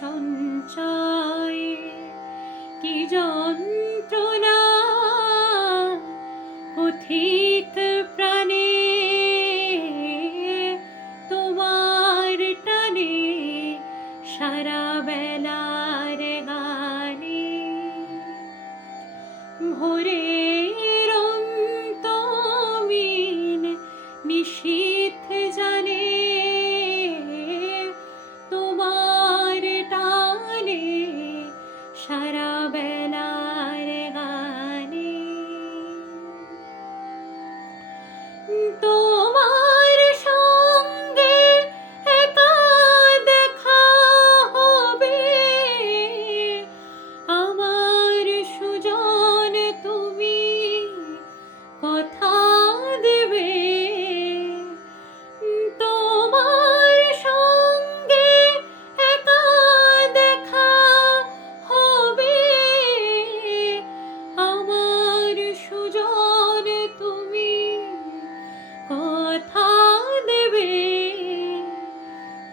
সঞ্চয় কি যন্ত্রণা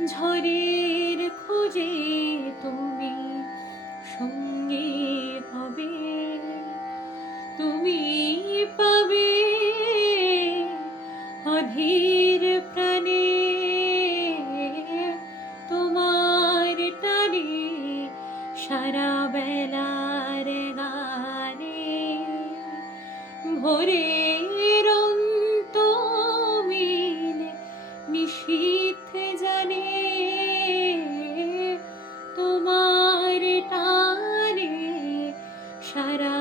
ঝড়ের খোঁজে তুমি সঙ্গে হবে। তুমি পাবে অধীর প্রাণে। তোমার টানে সারা বেলার গানে ভোরে সারা